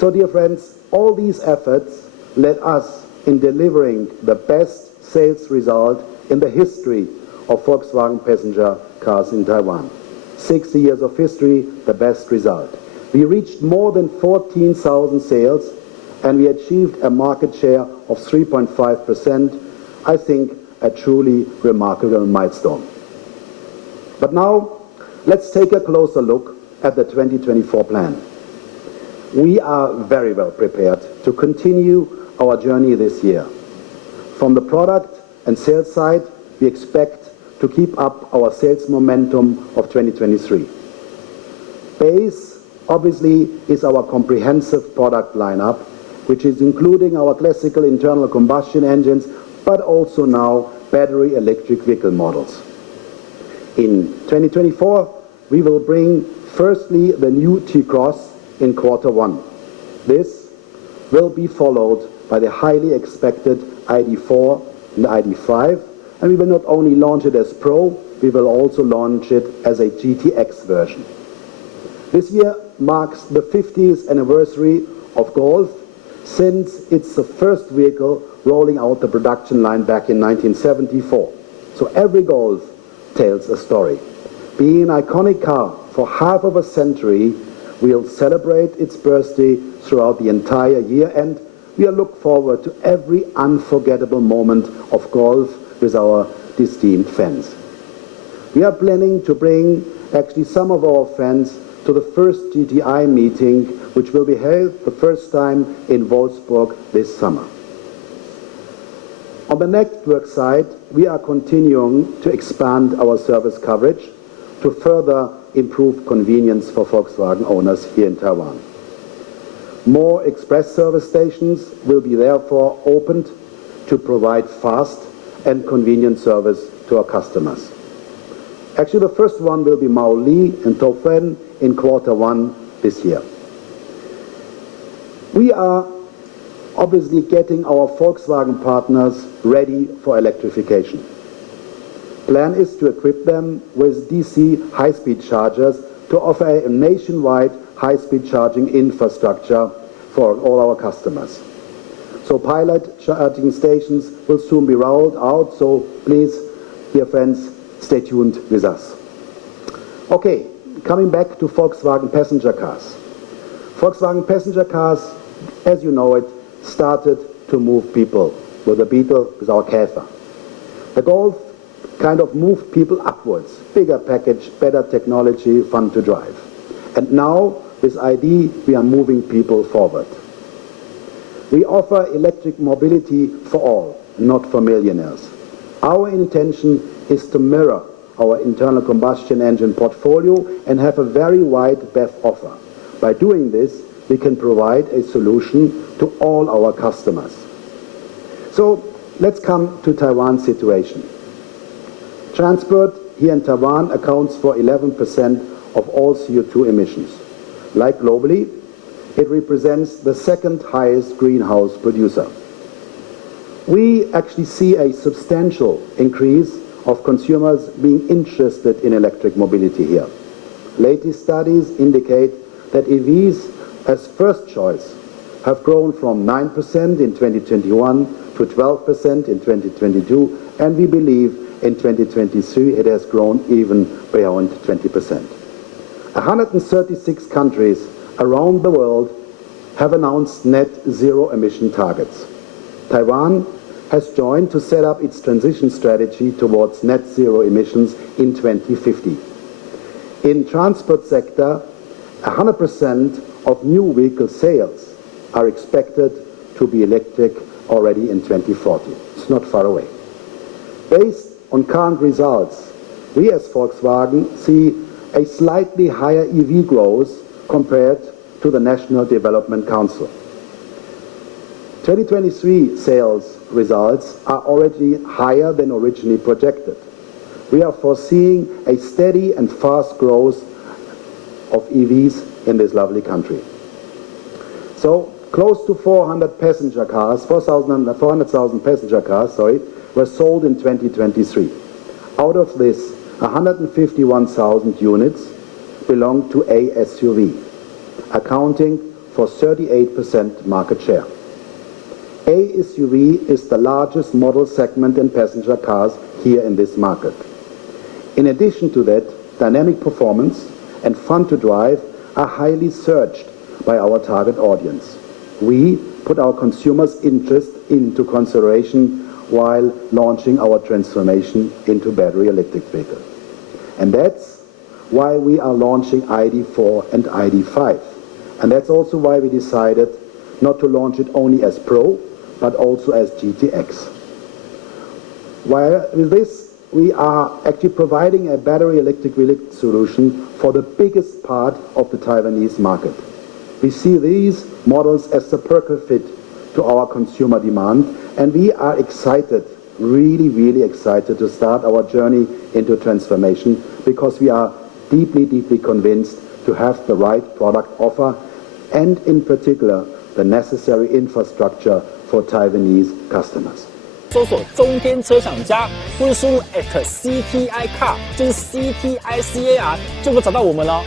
So, dear friends, all these efforts led us in delivering the best sales result in the history of Volkswagen passenger cars in Taiwan. 60 years of history, the best result. We reached more than 14,000 sales, and we achieved a market share of 3.5%. I think a truly remarkable milestone. But now, let's take a closer look at the 2024 plan. We are very well prepared to continue our journey this year. From the product and sales side, we expect to keep up our sales momentum of 2023. Base, obviously, is our comprehensive product lineup, which is including our classical internal combustion engines, but also now battery electric vehicle models. In 2024, we will bring firstly the new T-Cross in Q1. This will be followed by the highly expected ID.4 and ID.5, and we will not only launch it as Pro, we will also launch it as a GTX version. This year marks the 50th anniversary of Golf, since it's the first vehicle rolling out the production line back in 1974. So every Golf tells a story. Being an iconic car for half of a century, we'll celebrate its birthday throughout the entire year, and we'll look forward to every unforgettable moment of Golf with our esteemed fans. We are planning to bring actually some of our fans to the first GTI meeting, which will be held the first time in Wolfsburg this summer. On the network side, we are continuing to expand our service coverage to further improve convenience for Volkswagen owners here in Taiwan. More express service stations will be therefore opened to provide fast and convenient service to our customers. Actually, the first one will be Maoli and Tofen in Q1 this year. We are obviously getting our Volkswagen partners ready for electrification. Plan is to equip them with DC high-speed chargers to offer a nationwide high-speed charging infrastructure for all our customers. So pilot charging stations will soon be rolled out, so please, dear friends, stay tuned with us. Okay, coming back to Volkswagen passenger cars. Volkswagen passenger cars, as you know it, started to move people with the Beetle, with our Käfer. The Golf kind of moved people upwards. Bigger package, better technology, fun to drive. And now, with ID, we are moving people forward. We offer electric mobility for all, not for millionaires. Our intention is to mirror our internal combustion engine portfolio and have a very wide BEV offer. By doing this, we can provide a solution to all our customers. So let's come to Taiwan's situation. Transport here in Taiwan accounts for 11% of all CO2 emissions. Like globally, it represents the second highest greenhouse producer. We actually see a substantial increase of consumers being interested in electric mobility here. Latest studies indicate that EVs as first choice have grown from 9% in 2021 to 12% in 2022, and we believe in 2023 it has grown even beyond 20%. 136 countries around the world have announced net zero emission targets. Taiwan has joined to set up its transition strategy towards net zero emissions in 2050. In transport sector, 100% of new vehicle sales are expected to be electric already in 2040. It's not far away. Based on current results, we as Volkswagen see a slightly higher EV growth compared to the National Development Council. 2023 sales results are already higher than originally projected. We are foreseeing a steady and fast growth of EVs in this lovely country. So close to 400,000 passenger cars were sold in 2023. Out of this, 151,000 units belong to a SUV, accounting for for 38% market share. A SUV is the largest model segment in passenger cars here in this market. In addition to that, dynamic performance and fun to drive are highly searched by our target audience. We put our consumers' interest into consideration while launching our transformation into battery electric vehicles. And that's why we are launching ID.4 and ID.5. And that's also why we decided not to launch it only as Pro, but also as GTX. While with this, we are actually providing a battery electric vehicle solution for the biggest part of the Taiwanese market. We see these models as the perfect fit to our consumer demand, and we are excited, really excited to start our journey into transformation, because we are deeply convinced to have the right product offer and in particular the necessary infrastructure for Taiwanese customers. 搜索中天车享家，或是输入 @CtiCar， 就是 CtiCar 就可以找到我们了。